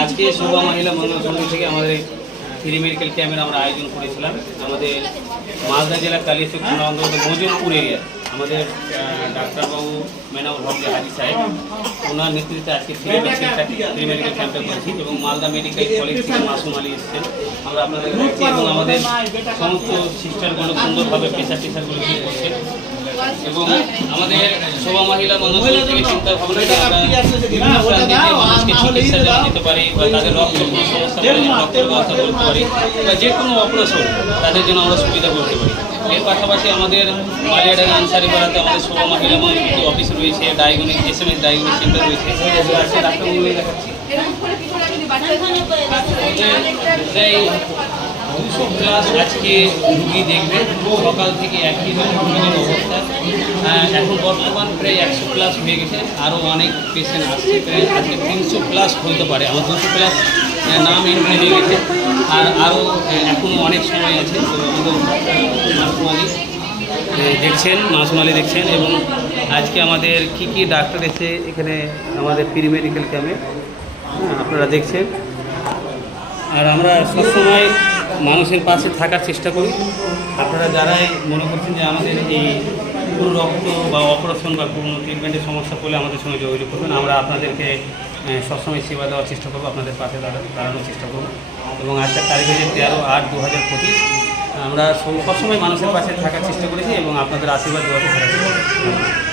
आज के शोभा महिला मंगल समिति থেকে আমাদের ফ্রি মেডিকেল ক্যাম্পের আমরা আয়োজন করেছিলাম আমাদের মালদা জেলা কালিয়াচক থানা অন্তর্গত মজুরপুর এরিয়া আমাদের ডাক্তারবাবু মেনাউল হক হাজি সাহেব ওনার নেতৃত্বে আজকে ফ্রি মেডিকেল ক্যাম্পে করেছি এবং মালদা মেডিকেল কলেজ থেকে মাসুম আলী এসেছেন আমরা আপনাদের দেখছি এবং আমাদের সমস্ত সিস্টারগুলো সুন্দরভাবে প্রেশার টেশারগুলো ঠিক করছেন এবং আমাদের শোভা মহিলা মঙ্গল সমিতি থেকে চিন্তা ভাবনা করে আমরা বিভিন্ন প্রান্তে যে মানুষকে চিকিৎসা দেওয়া যেতে পারি বা তাদের রক্তের কোনো সমস্যা হলে রক্তের ব্যবস্থা করতে পারি বা যে কোনো অপারেশন তাদের জন্য আমরা সুবিধা করতে পারি। এর পাশাপাশি আমাদের মালিয়াডাঙ্গা আনসারিপাড়াতে আমাদের শোভা মহিলা মঙ্গল সমিতি অফিস রয়েছে, ডায়াগনিক SMS ডায়াগনিক সেন্টার রয়েছে, আজকে ডাক্তারগুলো দেখাচ্ছি 200+ আজকে রুগী দেখবেন সকাল থেকে একই রোগীর অবস্থা এখন বর্তমান প্রায় 100+ হয়ে গেছে, আরও অনেক পেশেন্ট আসছে, প্রায় আজকে 300+ হতে পারে, আমার 200+ নাম এন্ট্রি হয়ে গেছে আর আরও এখনও অনেক সময় আছে। তো মাসুম আলী দেখছেন এবং আজকে আমাদের কি ডাক্তার এসে এখানে আমাদের প্রি মেডিকেল ক্যাম্পে আপনারা দেখছেন। আর আমরা সবসময় মানুষের পাশে থাকার চেষ্টা করি। আপনারা যারাই মনে করছেন যে আমাদের এই পুরো রক্ত বা অপারেশন বা কোনো ট্রিটমেন্টের সমস্যা করলে আমাদের সঙ্গে যোগাযোগ করবেন, আমরা আপনাদেরকে সবসময় সেবা দেওয়ার চেষ্টা করবো, আপনাদের পাশে দাঁড়ানোর চেষ্টা করবো। এবং আজকের তারিখ হচ্ছে 13/8/2025। আমরা সবসময় মানুষের পাশে থাকার চেষ্টা করেছি এবং আপনাদের আশীর্বাদ দেওয়ার চেষ্টা করছি।